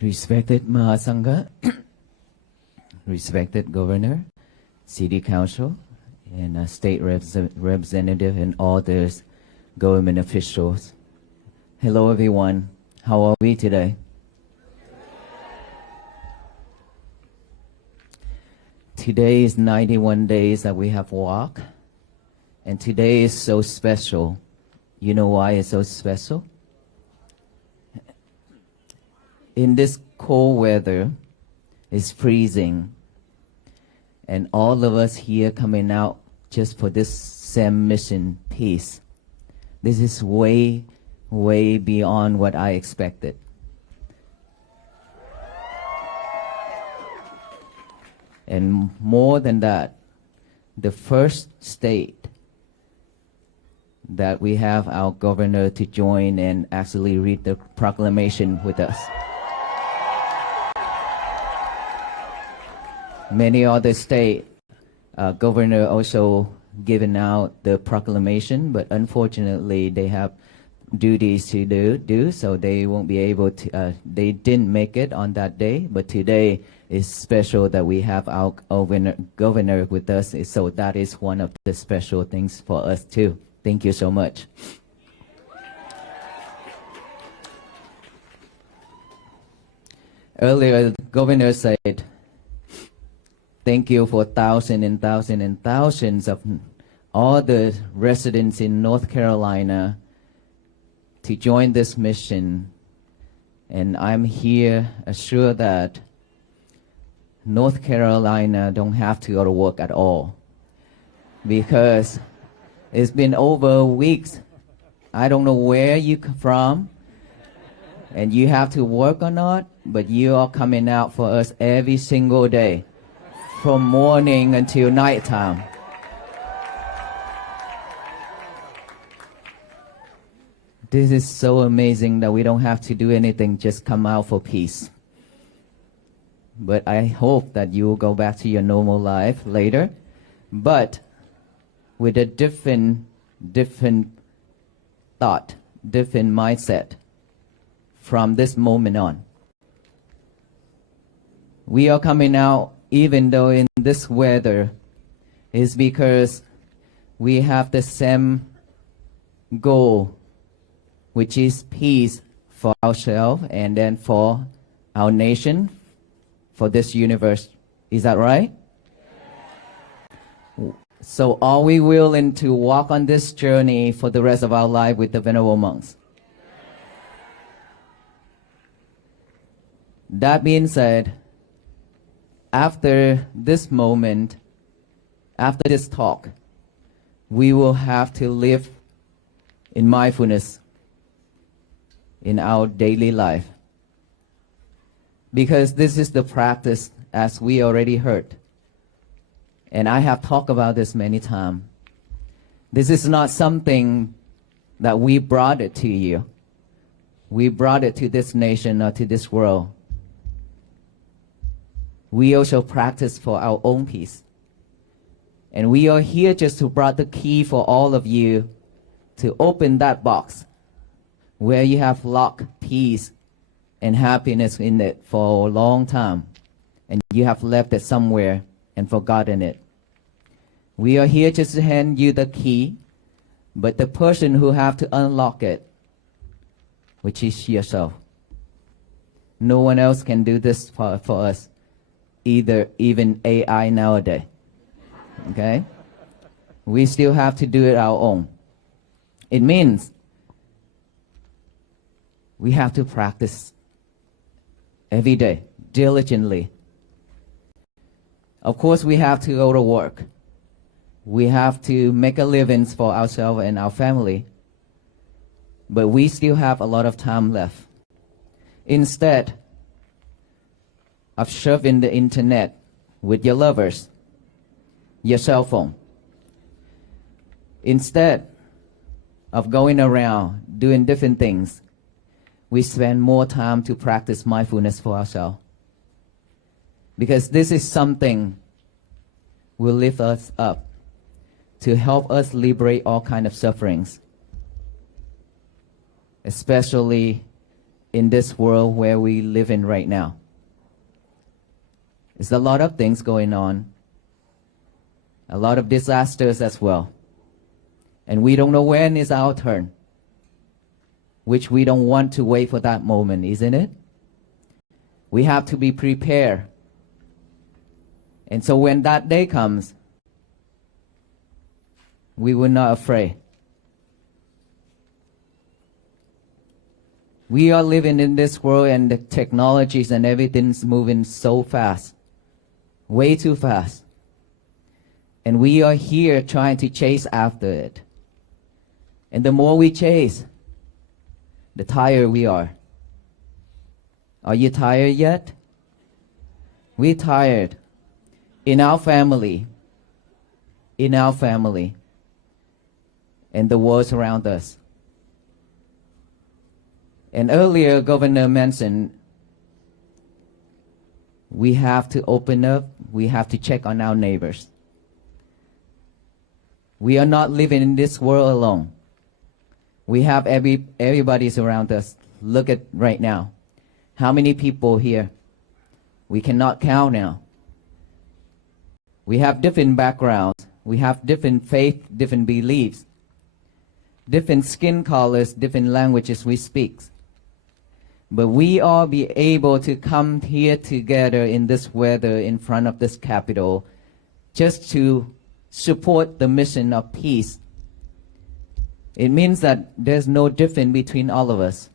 Respected Mahasangha, respected Governor, City Council, and State Representative, and all the government officials. Hello, everyone. How are we today? Today is 91 days that we have walked, and today is so special. You know why it's so special? In this cold weather, it's freezing, and all of us here coming out just for this same mission, peace. This is way, way beyond what I expected. And more than that, the first state that we have our governor to join and actually read the proclamation with us. Many other state governor also given out the proclamation, but unfortunately they have duties to do, so they won't be able to, they didn't make it on that day, but today is special that we have our governor with us, so that is one of the special things for us too. Thank you so much. Earlier, the governor said, thank you for thousands and thousands and thousands of all the residents in North Carolina to join this mission. And I'm here assured that North Carolina don't have to go to work at all, because it's been over weeks. I don't know where you come from and you have to work or not, but you are coming out for us every single day, from morning until nighttime. This is so amazing that we don't have to do anything, just come out for peace. But I hope that you will go back to your normal life later, but with a different thought, different mindset from this moment on. We are coming out even though in this weather, is because we have the same goal, which is peace for ourselves and then for our nation, for this universe. Is that right? So are we willing to walk on this journey for the rest of our life with the Venerable monks? That being said, after this moment, after this talk, we will have to live in mindfulness in our daily life. Because this is the practice, as we already heard. And I have talked about this many times. This is not something that we brought it to you. We brought it to this nation or to this world. We also practice for our own peace. And we are here just to bring the key for all of you to open that box where you have locked peace and happiness in it for a long time. And you have left it somewhere and forgotten it. We are here just to hand you the key, but the person who have to unlock it, which is yourself. No one else can do this for us, even AI nowadays. Okay? We still have to do it our own. It means we have to practice every day, diligently. Of course, we have to go to work. We have to make a living for ourselves and our family. But we still have a lot of time left. Instead of surfing the internet with your lovers, your cell phone, instead of going around doing different things, we spend more time to practice mindfulness for ourselves. Because this is something will lift us up to help us liberate all kinds of sufferings, especially in this world where we live in right now. There's a lot of things going on, a lot of disasters as well. And we don't know when is our turn, which we don't want to wait for that moment, isn't it? We have to be prepared. And so when that day comes, we were not afraid. We are living in this world and the technologies and everything's moving so fast, way too fast. And we are here trying to chase after it. And the more we chase, the tired we are. Are you tired yet? We're tired. In our family, and the world around us. And earlier, Governor mentioned we have to open up, we have to check on our neighbors. We are not living in this world alone. We have everybody's around us. Look at right now. How many people here? We cannot count now. We have different backgrounds. We have different faith, different beliefs, different skin colors, different languages we speak. But we all be able to come here together in this weather in front of this Capitol just to support the mission of peace. It means that there's no difference between all of us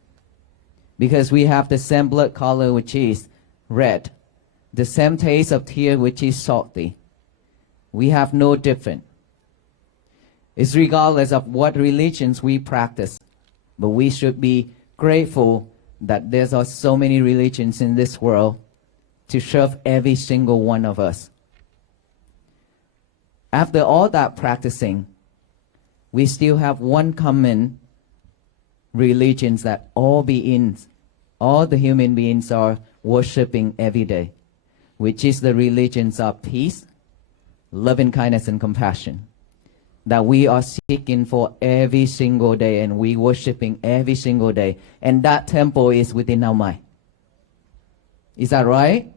because we have the same blood color, which is red, the same taste of tear, which is salty. We have no difference. It's regardless of what religions we practice, but we should be grateful that there's so many religions in this world to serve every single one of us. After all that practicing, we still have one common religion that all the human beings are worshiping every day, which is the religions of peace, loving kindness, and compassion that we are seeking for every single day and we worshiping every single day. And that temple is within our mind. Is that right?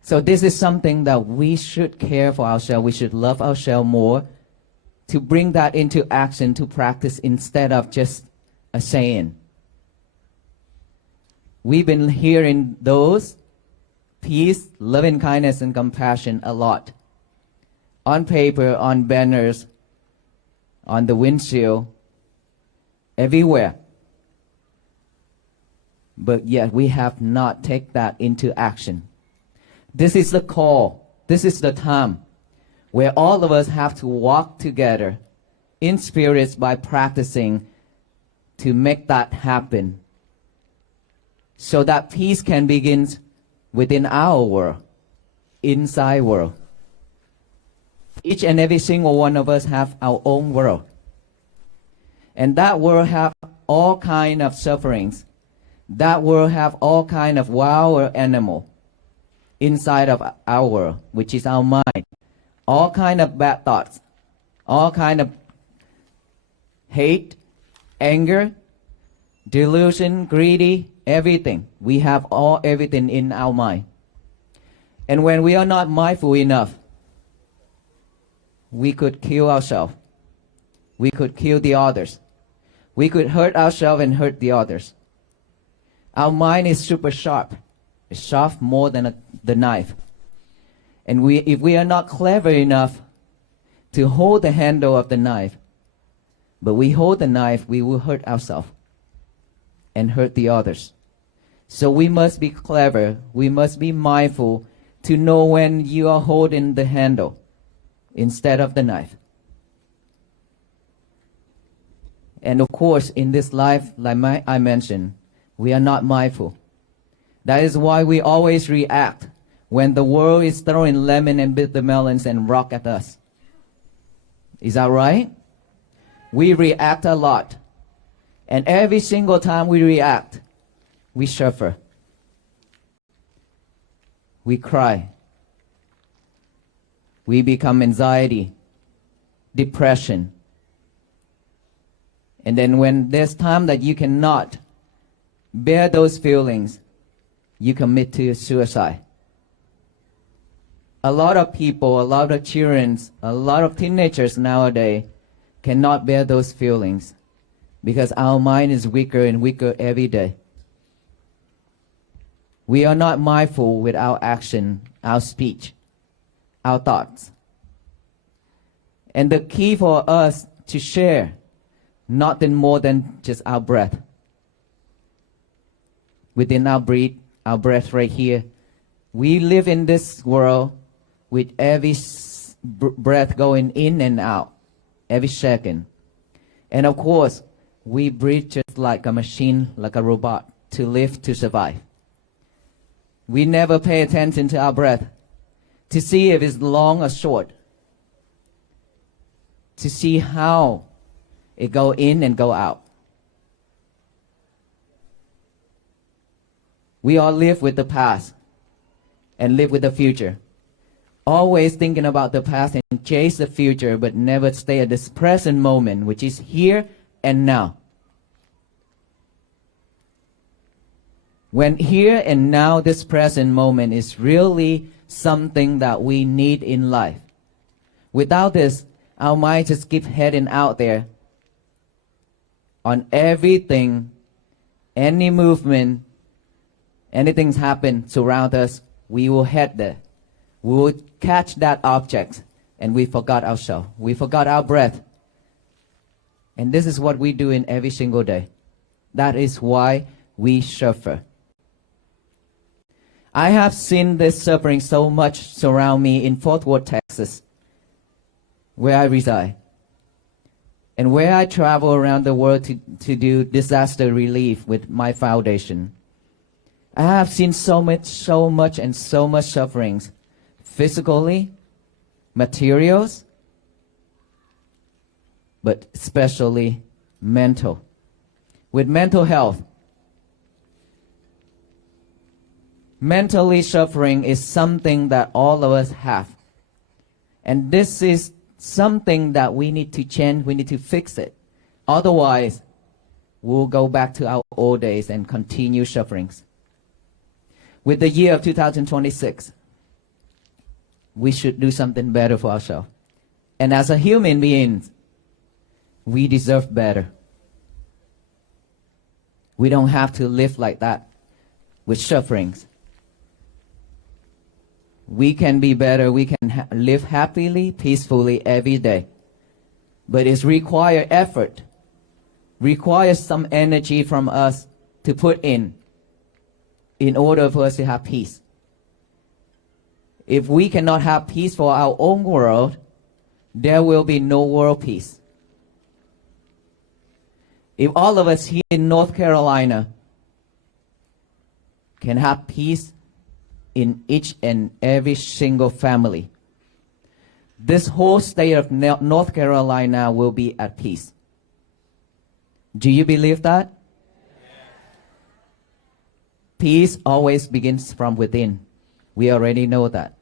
So this is something that we should care for ourselves. We should love ourselves more, to bring that into action, to practice instead of just a saying. We've been hearing those peace, loving kindness, and compassion a lot. On paper, on banners, on the windshield, everywhere. But yet we have not taken that into action. This is the call. This is the time where all of us have to walk together in spirits by practicing to make that happen, so that peace can begin within our world, inside world. Each and every single one of us have our own world. And that world have all kind of sufferings. That world have all kind of wild animal inside of our world, which is our mind. All kind of bad thoughts, all kind of hate, anger, delusion, greedy, everything. We have everything in our mind. And when we are not mindful enough, we could kill ourselves. We could kill the others. We could hurt ourselves and hurt the others. Our mind is super sharp. It's sharp more than the knife. And if we are not clever enough to hold the handle of the knife, but we hold the knife, we will hurt ourselves and hurt the others. So we must be clever. We must be mindful to know when you are holding the handle instead of the knife. And of course, in this life, like I mentioned, we are not mindful. That is why we always react when the world is throwing lemon and bitter melons and rock at us. Is that right? We react a lot. And every single time we react, we suffer. We cry. We become anxiety, depression. And then when there's time that you cannot bear those feelings, you commit to suicide. A lot of people, a lot of children, a lot of teenagers nowadays cannot bear those feelings because our mind is weaker and weaker every day. We are not mindful with our action, our speech, our thoughts. And the key for us to share, nothing more than just our breath. Within our breath right here, we live in this world with every breath going in and out, every second. And of course, we breathe just like a machine, like a robot, to live, to survive. We never pay attention to our breath, to see if it's long or short, to see how it go in and go out. We all live with the past and live with the future. Always thinking about the past and chase the future, but never stay at this present moment, which is here and now. When here and now, this present moment is really something that we need in life. Without this, our mind just keep heading out there on everything, any movement, anything's happen surround us, we will head there. We will catch that object, and we forgot ourselves. We forgot our breath. And this is what we do in every single day. That is why we suffer. I have seen this suffering so much surround me in Fort Worth, Texas, where I reside, and where I travel around the world to do disaster relief with my foundation. I have seen so much sufferings, physically, materials, but especially mental. With mental health, mentally suffering is something that all of us have. And this is something that we need to change, we need to fix it. Otherwise, we'll go back to our old days and continue sufferings. With the year of 2026, we should do something better for ourselves. And as a human being, we deserve better. We don't have to live like that with sufferings. We can be better. We can live happily, peacefully every day. But it requires effort, requires some energy from us to put in order for us to have peace. If we cannot have peace for our own world, there will be no world peace. If all of us here in North Carolina can have peace in each and every single family, this whole state of North Carolina will be at peace. Do you believe that? Peace always begins from within. We already know that.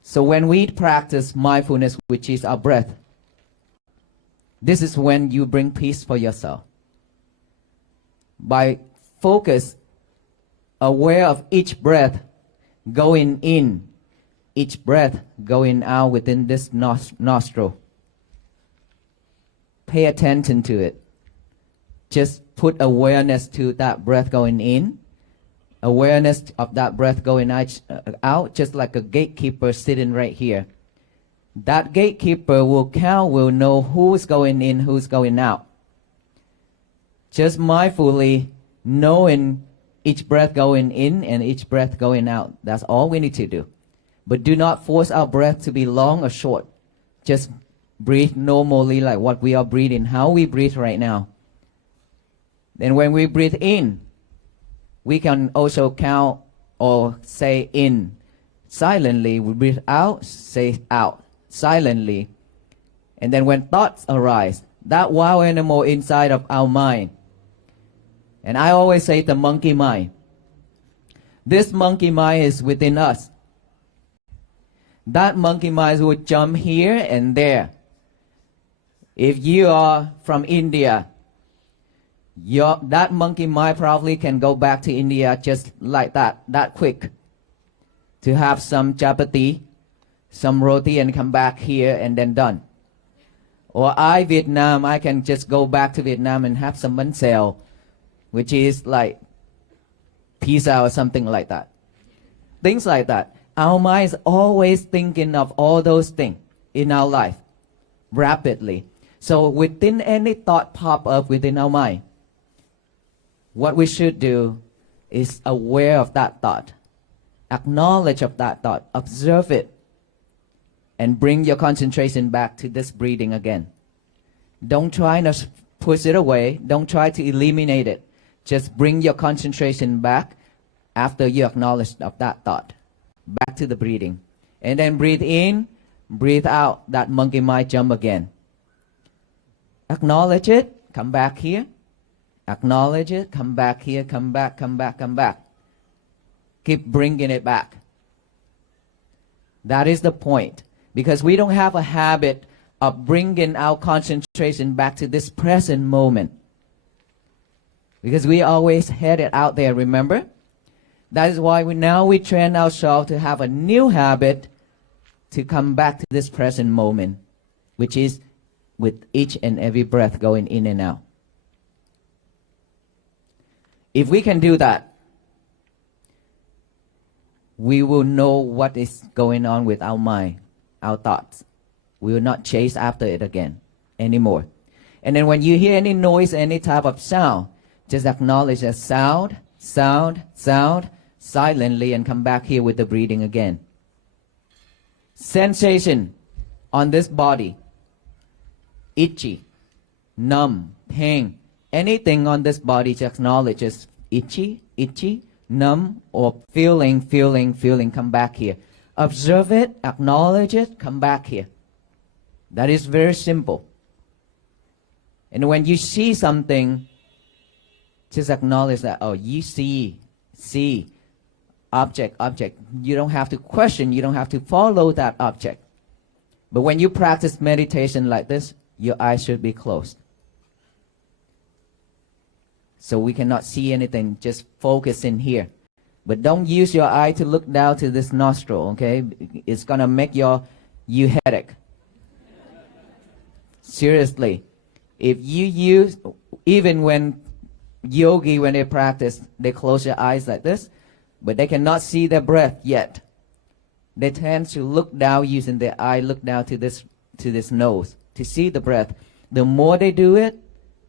So when we practice mindfulness, which is our breath, this is when you bring peace for yourself. By focus, aware of each breath going in, each breath going out within this nostril. Pay attention to it. Just put awareness to that breath going in, awareness of that breath going out, just like a gatekeeper sitting right here. That gatekeeper will count, will know who's going in, who's going out. Just mindfully knowing each breath going in and each breath going out. That's all we need to do. But do not force our breath to be long or short. Just breathe normally like what we are breathing, how we breathe right now. Then when we breathe in, we can also count or say in. Silently, we breathe out, say out. Silently. And then when thoughts arise, that wild animal inside of our mind, and I always say the monkey mind. This monkey mind is within us. That monkey mind will jump here and there. If you are from India, that monkey mind probably can go back to India just like that quick, to have some chapati, some roti, and come back here and then done. Or Vietnam, I can just go back to Vietnam and have some bánh xèo, which is like pizza or something like that. Things like that. Our mind is always thinking of all those things in our life rapidly. So within any thought pop up within our mind, what we should do is aware of that thought, acknowledge of that thought, observe it, and bring your concentration back to this breathing again. Don't try to push it away. Don't try to eliminate it. Just bring your concentration back after you acknowledge of that thought, back to the breathing. And then breathe in, breathe out, that monkey might jump again. Acknowledge it, come back here. Acknowledge it, come back here, come back, come back, come back. Keep bringing it back. That is the point. Because we don't have a habit of bringing our concentration back to this present moment. Because we always headed out there, remember? That is why we train ourselves to have a new habit to come back to this present moment, which is with each and every breath going in and out. If we can do that, we will know what is going on with our mind, our thoughts. We will not chase after it again anymore. And then when you hear any noise, any type of sound, just acknowledge that sound, sound, sound, silently, and come back here with the breathing again. Sensation on this body, itchy, numb, pain, anything on this body, just acknowledge it's itchy, itchy, numb, or feeling, come back here. Observe it, acknowledge it, come back here. That is very simple. And when you see something, just acknowledge that, oh, you see, object. You don't have to question, you don't have to follow that object. But when you practice meditation like this, your eyes should be closed. So we cannot see anything, just focus in here. But don't use your eye to look down to this nostril, okay? It's gonna make you headache. Seriously. If you use, even when yogi, when they practice, they close their eyes like this, but they cannot see their breath yet. They tend to look down using their eye, look down to this nose to see the breath. The more they do it,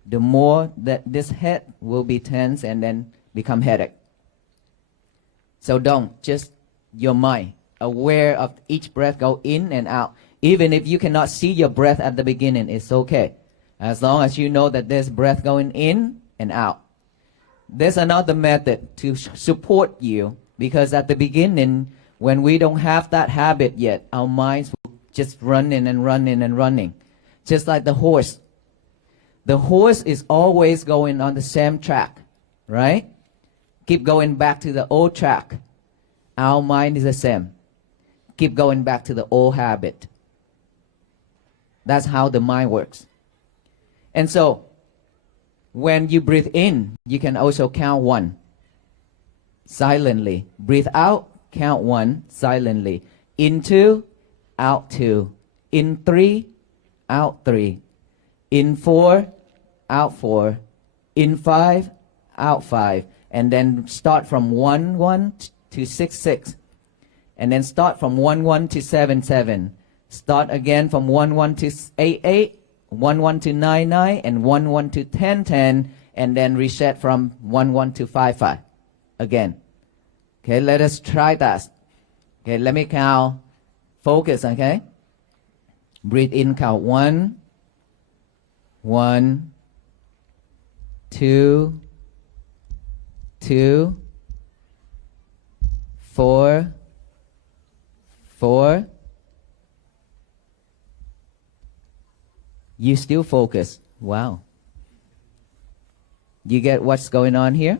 the more that this head will be tense and then become headache. So don't, just your mind, aware of each breath go in and out. Even if you cannot see your breath at the beginning, it's okay. As long as you know that there's breath going in and out. There's another method to support you, because at the beginning, when we don't have that habit yet, our minds will just running and running and running. Just like the horse. The horse is always going on the same track, right? Keep going back to the old track. Our mind is the same. Keep going back to the old habit. That's how the mind works. And so, when you breathe in, you can also count 1 silently. Breathe out, count 1 silently. In 2, out 2. In 3, out 3. In 4, out 4. In 5, out 5. And then start from 1, 1 to 6, 6. And then start from 1, 1 to 7, 7. Start again from 1, 1 to 8, 8. 1, 1 to 9, 9, and 1, 1 to 10, 10, and then reset from 1, 1 to 5, 5 again. Okay, let us try that. Okay, let me count. Focus, okay? Breathe in, count 1, 1, 2, 2, 4, 4. You still focus. Wow. You get what's going on here?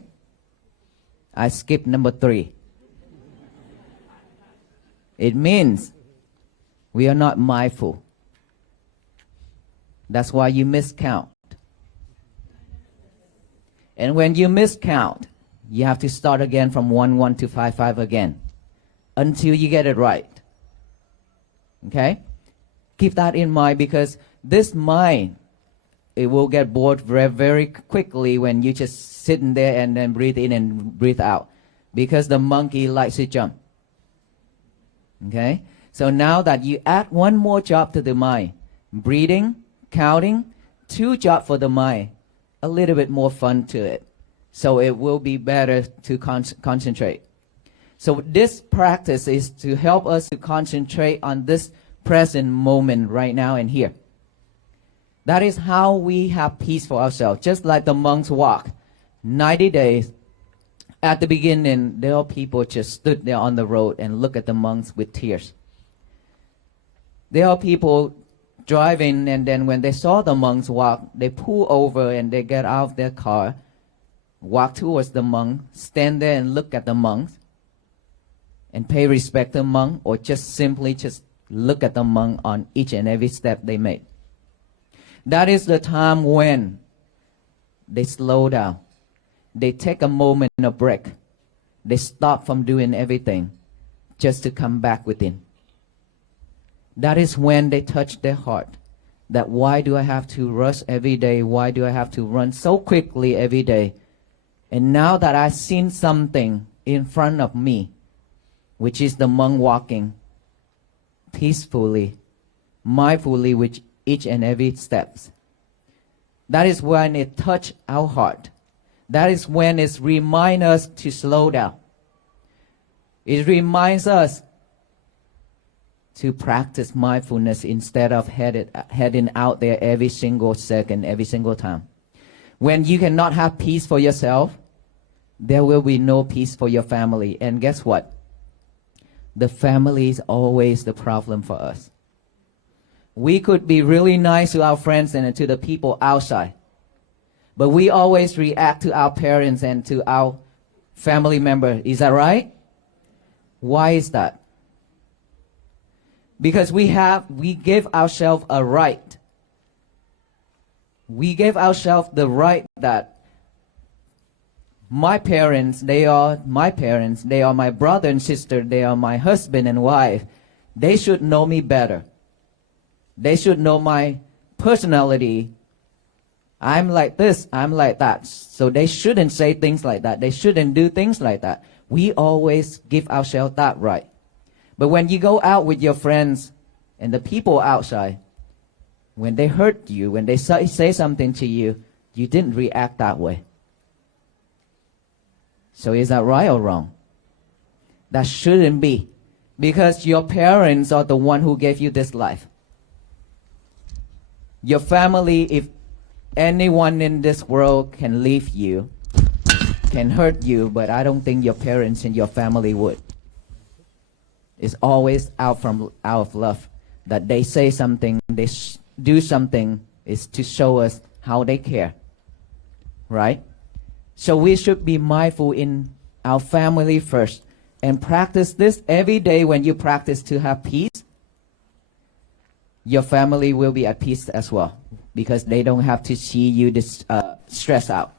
I skipped number 3. It means we are not mindful. That's why you miscount. And when you miscount, you have to start again from 1-1 to 5-5 again until you get it right. Okay? Keep that in mind, because this mind, it will get bored very, very quickly when you just sitting there and then breathe in and breathe out, because the monkey likes to jump. Okay? So now that you add one more job to the mind, breathing, counting, 2 jobs for the mind, a little bit more fun to it. So it will be better to concentrate. So this practice is to help us to concentrate on this present moment right now and here. That is how we have peace for ourselves. Just like the monks walk 90 days. At the beginning, there are people just stood there on the road and look at the monks with tears. There are people driving, and then when they saw the monks walk, they pull over and they get out of their car, walk towards the monk, stand there and look at the monks and pay respect to the monk, or just simply just look at the monk on each and every step they made. That is the time when they slow down. They take a moment of break. They stop from doing everything just to come back within. That is when they touch their heart. That why do I have to rush every day? Why do I have to run so quickly every day? And now that I've seen something in front of me, which is the monk walking peacefully, mindfully with each and every steps. That is when it touch our heart. That is when it reminds us to slow down. It reminds us to practice mindfulness instead of heading out there every single second, every single time. When you cannot have peace for yourself, there will be no peace for your family. And guess what? The family is always the problem for us. We could be really nice to our friends and to the people outside, but we always react to our parents and to our family member. Is that right? Why is that? Because we give ourselves a right. We give ourselves the right that my parents, they are my parents, they are my brother and sister, they are my husband and wife. They should know me better. They should know my personality. I'm like this, I'm like that. So they shouldn't say things like that. They shouldn't do things like that. We always give ourselves that right. But when you go out with your friends and the people outside, when they hurt you, when they say something to you, you didn't react that way. So is that right or wrong? That shouldn't be. Because your parents are the one who gave you this life. Your family, if anyone in this world can leave you, can hurt you, but I don't think your parents and your family would. It's always out of love. That they say something, they do something, is to show us how they care. Right? So we should be mindful in our family first and practice this every day. When you practice to have peace, your family will be at peace as well, because they don't have to see you stress out.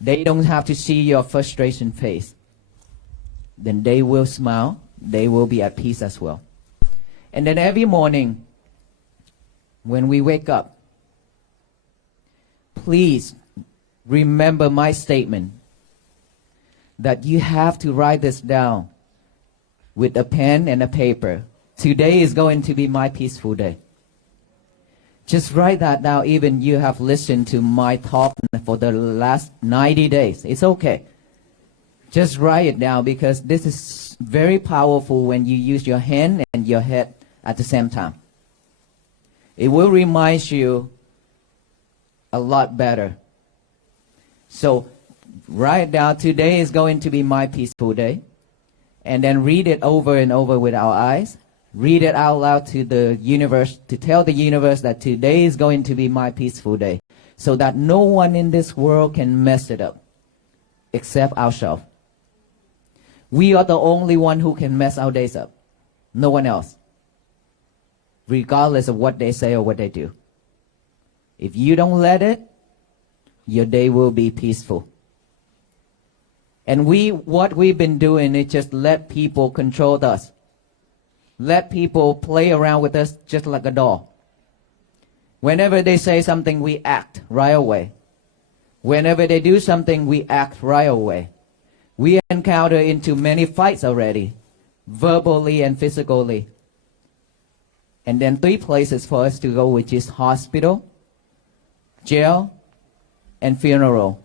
They don't have to see your frustration face. Then they will smile. They will be at peace as well. And then every morning, when we wake up, please remember my statement that you have to write this down with a pen and a paper. Today is going to be my peaceful day. Just write that down. Even you have listened to my talk for the last 90 days. It's okay. Just write it down, because this is very powerful when you use your hand and your head at the same time. It will remind you a lot better. So write down, today is going to be my peaceful day. And then read it over and over with our eyes. Read it out loud to the universe, to tell the universe that today is going to be my peaceful day, so that no one in this world can mess it up except ourselves. We are the only one who can mess our days up. No one else. Regardless of what they say or what they do. If you don't let it, your day will be peaceful. And what we've been doing is just let people control us. Let people play around with us just like a doll. Whenever they say something, we act right away. Whenever they do something, we act right away. We encounter into many fights already, verbally and physically. And then 3 places for us to go, which is hospital, jail, and funeral.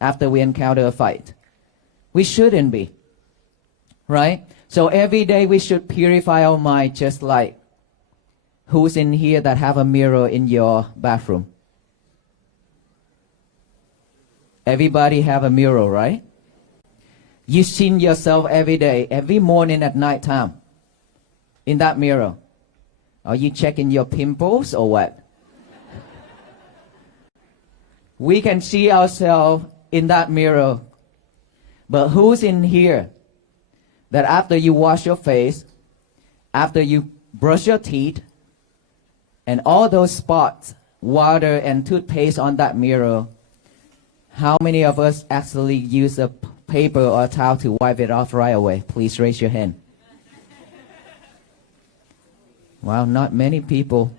After we encounter a fight. We shouldn't be. Right? So every day we should purify our mind, just like who's in here that have a mirror in your bathroom? Everybody have a mirror, right? You see yourself every day, every morning at night time in that mirror. Are you checking your pimples or what? We can see ourselves in that mirror. But who's in here that after you wash your face, after you brush your teeth, and all those spots, water and toothpaste on that mirror, how many of us actually use a paper or a towel to wipe it off right away? Please raise your hand. Well, not many people.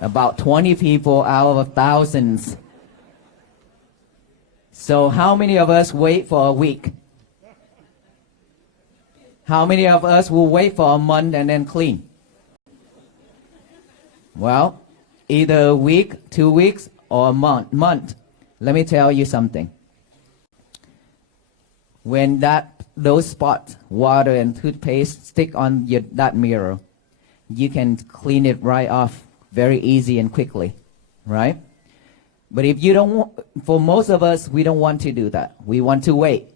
About 20 people out of thousands. So how many of us wait for a week? How many of us will wait for a month and then clean? Well, either a week, 2 weeks, or a month. Let me tell you something. When those spots, water and toothpaste stick on that mirror, you can clean it right off very easy and quickly, right? But if you don't want, for most of us, we don't want to do that. We want to wait.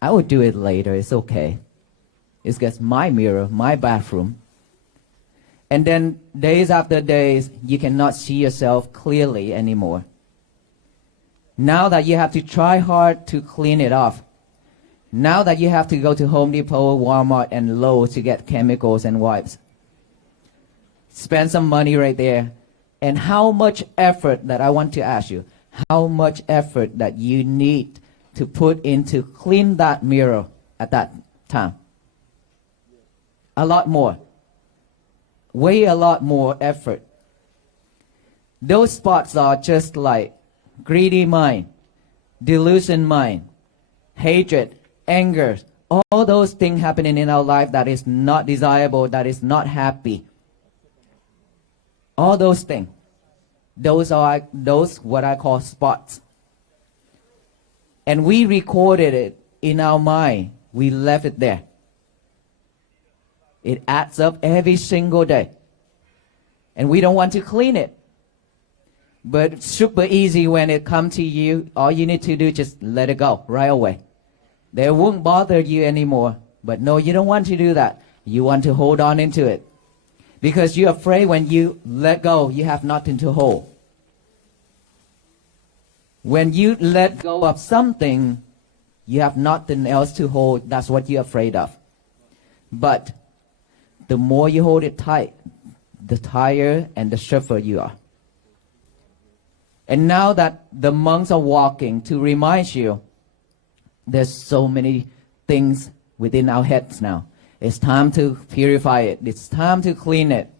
I will do it later. It's okay. It's just my mirror, my bathroom. And then days after days, you cannot see yourself clearly anymore. Now that you have to try hard to clean it off. Now that you have to go to Home Depot, Walmart, and Lowe's to get chemicals and wipes. Spend some money right there. And how much effort, that I want to ask you, how much effort that you need to put into clean that mirror at that time? A lot more. Way a lot more effort. Those spots are just like greedy mind, delusion mind, hatred, anger, all those things happening in our life that is not desirable, that is not happy. All those things. Those are what I call spots. And we recorded it in our mind. We left it there. It adds up every single day. And we don't want to clean it. But it's super easy when it comes to you. All you need to do is just let it go right away. They won't bother you anymore. But no, you don't want to do that. You want to hold on into it. Because you're afraid when you let go, you have nothing to hold. When you let go of something, you have nothing else to hold. That's what you're afraid of. But the more you hold it tight, the tighter and the stiffer you are. And now that the monks are walking to remind you, there's so many things within our heads now. It's time to purify it. It's time to clean it.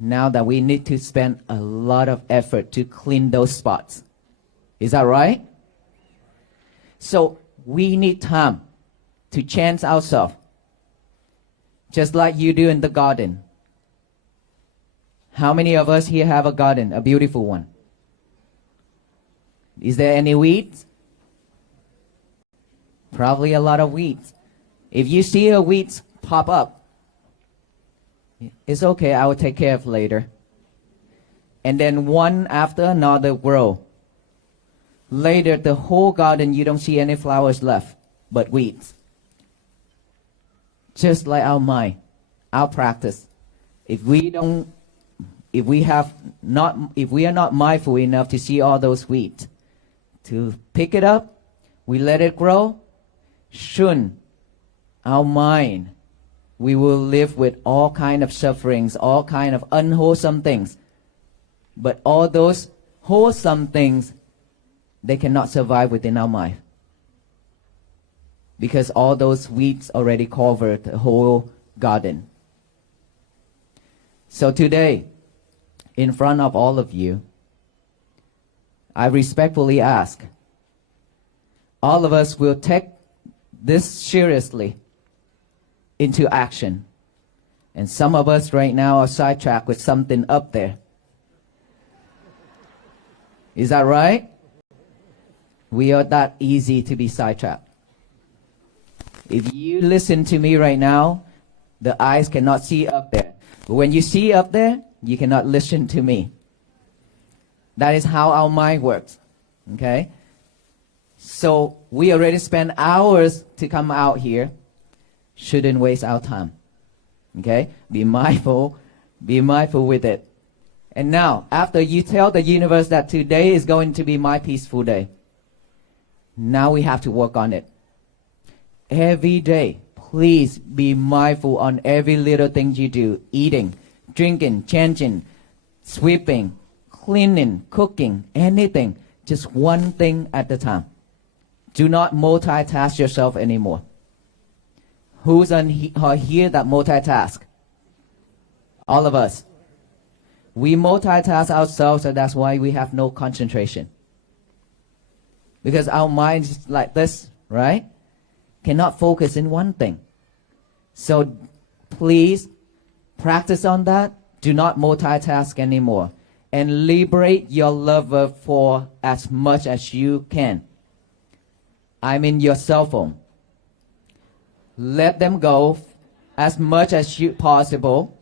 Now that we need to spend a lot of effort to clean those spots. Is that right? So we need time to change ourselves. Just like you do in the garden. How many of us here have a garden, a beautiful one? Is there any weeds? Probably a lot of weeds. If you see a weeds pop up, it's okay, I will take care of later. And then one after another grow. Later, the whole garden, you don't see any flowers left, but weeds. Just like our mind, our practice. If we are not mindful enough to see all those weeds, to pick it up, we let it grow, soon our mind, we will live with all kind of sufferings, all kind of unwholesome things. But all those wholesome things, they cannot survive within our mind. Because all those weeds already covered the whole garden. So today, in front of all of you, I respectfully ask, all of us will take this seriously into action. And some of us right now are sidetracked with something up there. Is that right? We are that easy to be sidetracked. If you listen to me right now, the eyes cannot see up there. But when you see up there, you cannot listen to me. That is how our mind works. Okay? So we already spent hours to come out here. Shouldn't waste our time. Okay? Be mindful with it. And now, after you tell the universe that today is going to be my peaceful day, now we have to work on it. Every day, please be mindful on every little thing you do. Eating, drinking, changing, sweeping, cleaning, cooking, anything. Just one thing at a time. Do not multitask yourself anymore. Who's on here that multitask? All of us. We multitask ourselves, so that's why we have no concentration. Because our mind is like this, right? Cannot focus in one thing. So please practice on that. Do not multitask anymore. And liberate your lover for as much as you can. I mean your cell phone. Let them go as much as possible.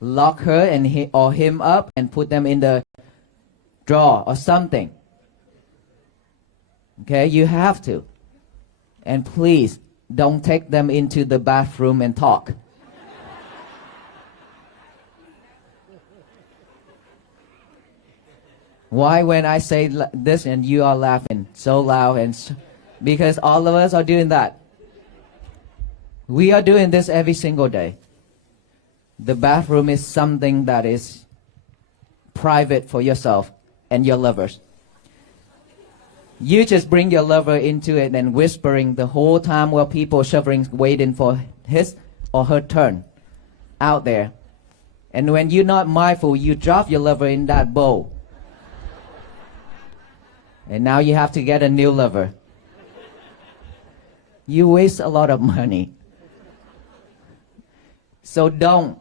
Lock her and or him up and put them in the drawer or something. Okay, you have to. And please, don't take them into the bathroom and talk. Why when I say this and you are laughing so loud? Because all of us are doing that. We are doing this every single day. The bathroom is something that is private for yourself and your lovers. You just bring your lover into it and whispering the whole time while people shivering, waiting for his or her turn out there. And when you're not mindful, you drop your lover in that bowl. And now you have to get a new lover. You waste a lot of money. So don't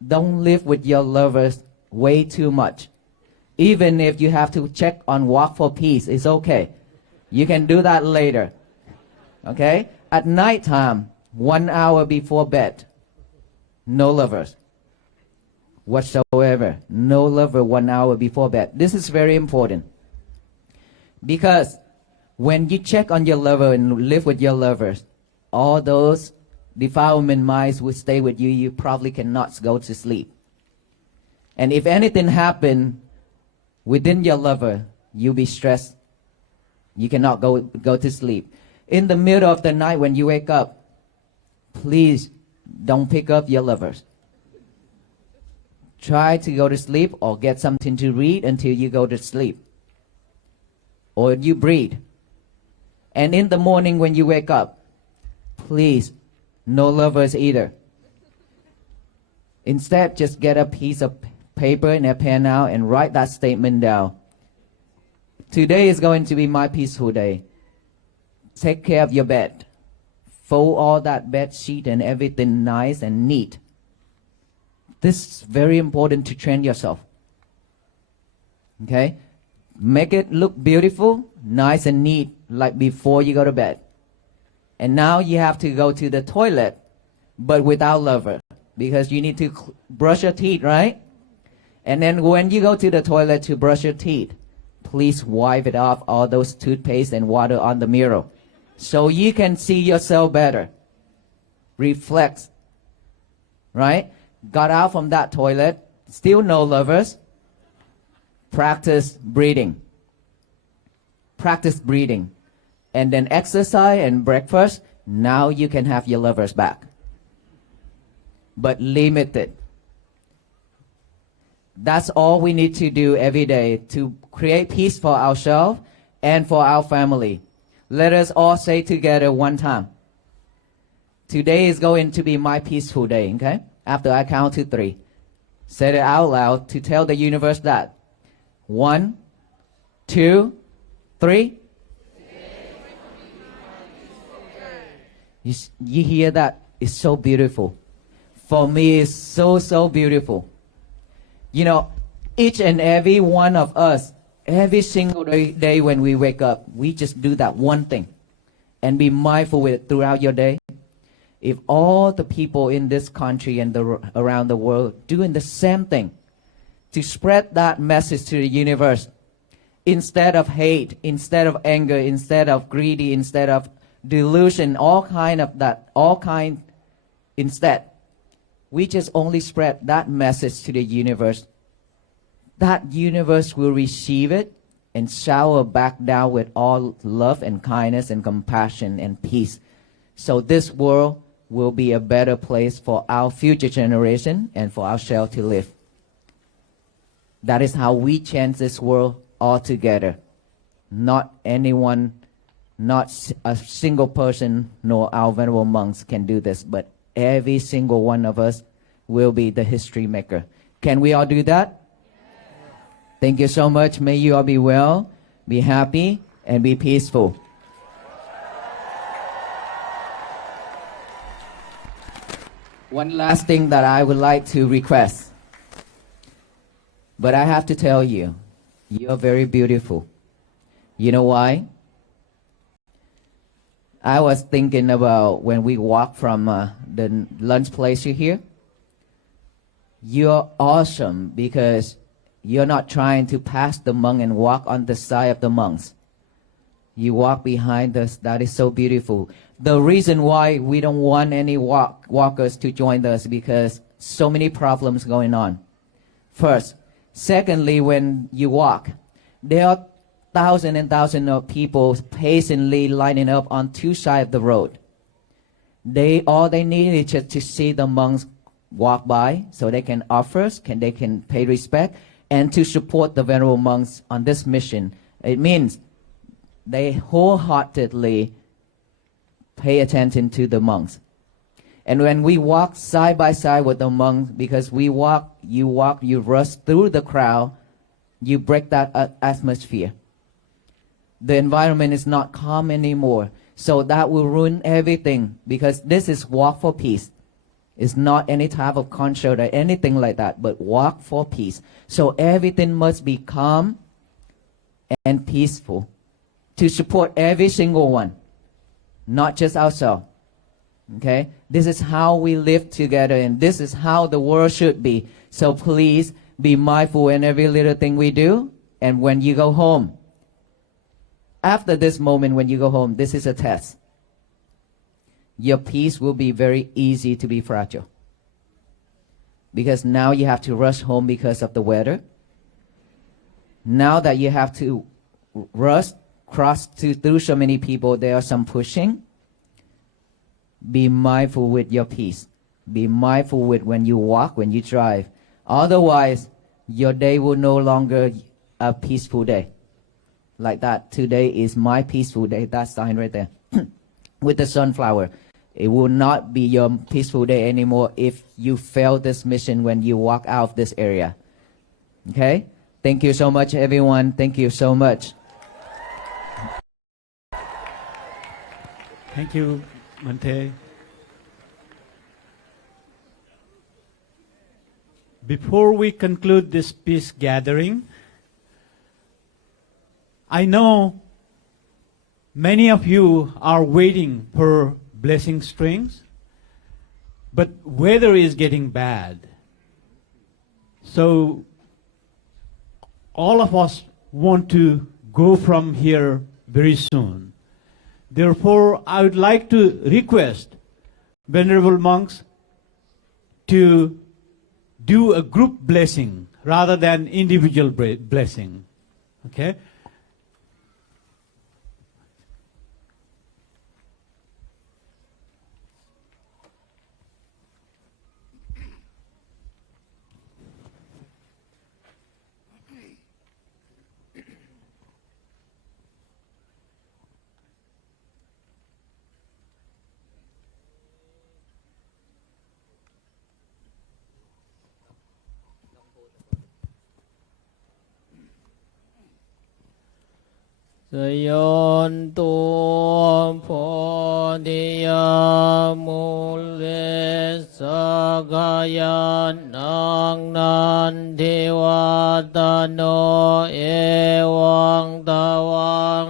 live with your lovers way too much. Even if you have to check on Walk for Peace, it's okay. You can do that later. Okay? At night time, 1 hour before bed, no lovers whatsoever. No lover 1 hour before bed. This is very important. Because when you check on your lover and live with your lovers, all those defilement minds will stay with you. You probably cannot go to sleep. And if anything happen within your lover, you'll be stressed. You cannot go to sleep. In the middle of the night when you wake up, please don't pick up your lovers. Try to go to sleep or get something to read until you go to sleep. Or you breathe. And in the morning when you wake up, please, no lovers either. Instead, just get a piece of paper and a pen out and write that statement down. Today is going to be my peaceful day. Take care of your bed. Fold all that bed sheet and everything nice and neat. This is very important to train yourself. Okay? Make it look beautiful, nice and neat, like before you go to bed. And now you have to go to the toilet, but without lover, because you need to brush your teeth, right? And then when you go to the toilet to brush your teeth, please wipe it off, all those toothpaste and water on the mirror, so you can see yourself better. Reflect, right? Got out from that toilet, still no lovers. Practice breathing. Practice breathing. And then exercise and breakfast. Now you can have your lovers back. But limited. That's all we need to do every day to create peace for ourselves and for our family. Let us all say together one time. Today is going to be my peaceful day, okay? After I count to 3. Say it out loud to tell the universe that. 1, 2, 3. You hear that? It's so beautiful. For me, it's so, so beautiful. You know, each and every one of us, every single day when we wake up, we just do that one thing and be mindful with it throughout your day. If all the people in this country and around the world doing the same thing to spread that message to the universe, instead of hate, instead of anger, instead of greedy, instead of delusion, instead, we just only spread that message to the universe. That universe will receive it and shower back down with all love and kindness and compassion and peace. So this world will be a better place for our future generation and for ourselves to live. That is how we change this world all together. Not anyone, not a single person, nor our venerable monks can do this, but every single one of us will be the history maker. Can we all do that? Yes. Thank you so much. May you all be well, be happy, and be peaceful. One last thing that I would like to request. But I have to tell you, you're very beautiful. You know why? I was thinking about when we walk from the lunch place here. You're awesome because you're not trying to pass the monk and walk on the side of the monks. You walk behind us. That is so beautiful. The reason why we don't want any walkers to join us because so many problems going on. First. Secondly, when you walk, there are thousands and thousands of people patiently lining up on 2 sides of the road. All they need is just to see the monks walk by so they can offer, they can pay respect, and to support the venerable monks on this mission. It means they wholeheartedly pay attention to the monks. And when we walk side by side with the monks, because you rush through the crowd, you break that atmosphere. The environment is not calm anymore. So that will ruin everything because this is walk for peace. It's not any type of concert or anything like that, but walk for peace. So everything must be calm and peaceful to support every single one, not just ourselves. Okay? This is how we live together and this is how the world should be. So please be mindful in every little thing we do. And when you go home, after this moment when you go home, this is a test. Your peace will be very easy to be fragile. Because now you have to rush home because of the weather. Now that you have to cross through so many people, there are some pushing. Be mindful with your peace. Be mindful with when you walk, when you drive. Otherwise, your day will no longer a peaceful day. Like that, today is my peaceful day. That sign right there. With the sunflower. It will not be your peaceful day anymore if you fail this mission when you walk out of this area. Okay? Thank you so much, everyone. Thank you so much. Thank you, Mante. Before we conclude this peace gathering, I know many of you are waiting for blessing strings, but weather is getting bad. So all of us want to go from here very soon. Therefore, I would like to request Venerable monks to do a group blessing rather than individual blessing. Okay? สยนตัวโพธิยามุเลสกายานังนันทิวัตโนเอวังตะวัง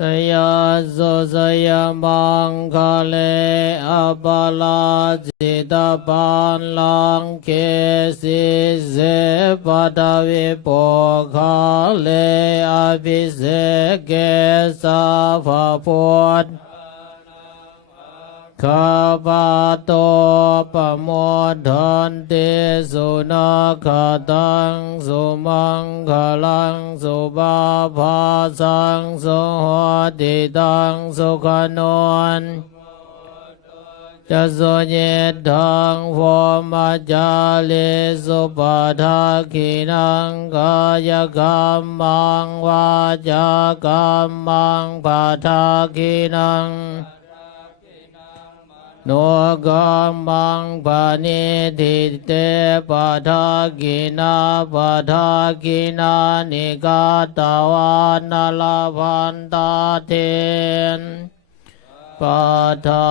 สยาสุสยามังคะเลอปาลาจิตาปันลังเคสิเสปตวิปคาเลอภิเสเกสาภาพุทธข้าพาโตปโมทันติสุนาคตังสุมังคลังสุบาภาสังสุโหติตังสุขโนนจะสุเยทังโวมาจาลิสุปาทาคินังกายกรรมังวาจากรรมังปาทาคินังโนกัมมังปานิทิเตปะทากินาปะทากินานิกาตวานาลาพันตาเทนปะทา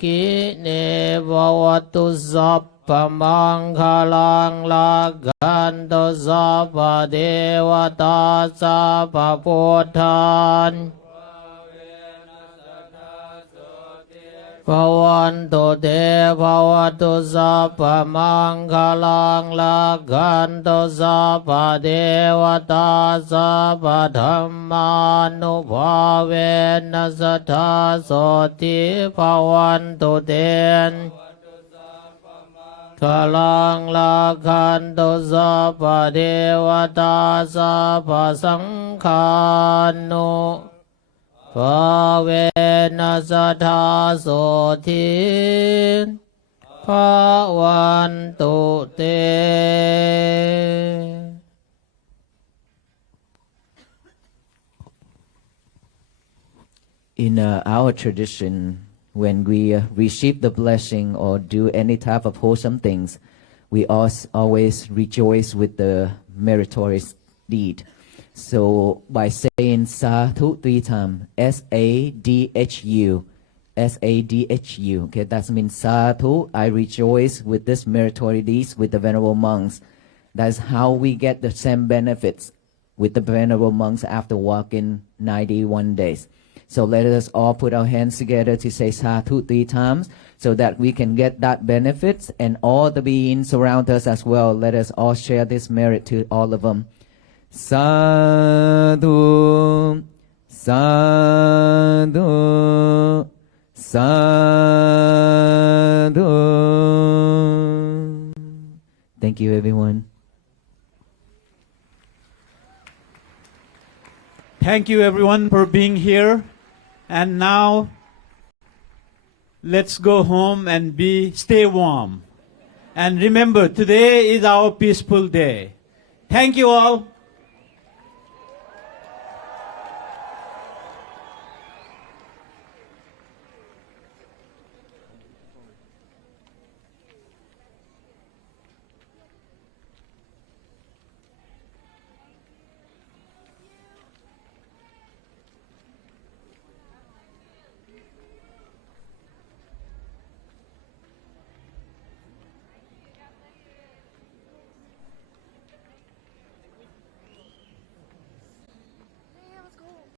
กิเนววัตุสัพพมังคลังลากันตุสัพพเทวตาสัพพพุทธานภวันตุเตภวตุสัพพมังคลังลากันตุสัพพเทวตาสัพพธัมมานุภาเวนัสสทธาโสติภวันตุเตคลังลากันตุสัพพเทวตาสัพพสังฆานุภาเวนัสสทธาโสทิภวันตุเต In our tradition, when we receive the blessing or do any type of wholesome things, we always rejoice with the meritorious deed. So by saying Sadhu 3 times, S-A-D-H-U, S-A-D-H-U, okay, that means Sadhu, I rejoice with this meritorious deeds with the Venerable monks. That's how we get the same benefits with the Venerable monks after walking 91 days. So let us all put our hands together to say Sadhu 3 times so that we can get that benefits and all the beings around us as well. Let us all share this merit to all of them. Sadhu, Sadhu, Sadhu. Thank you, everyone. Thank you everyone for being here. And now let's go home and stay warm. And remember, today is our peaceful day. Thank you all.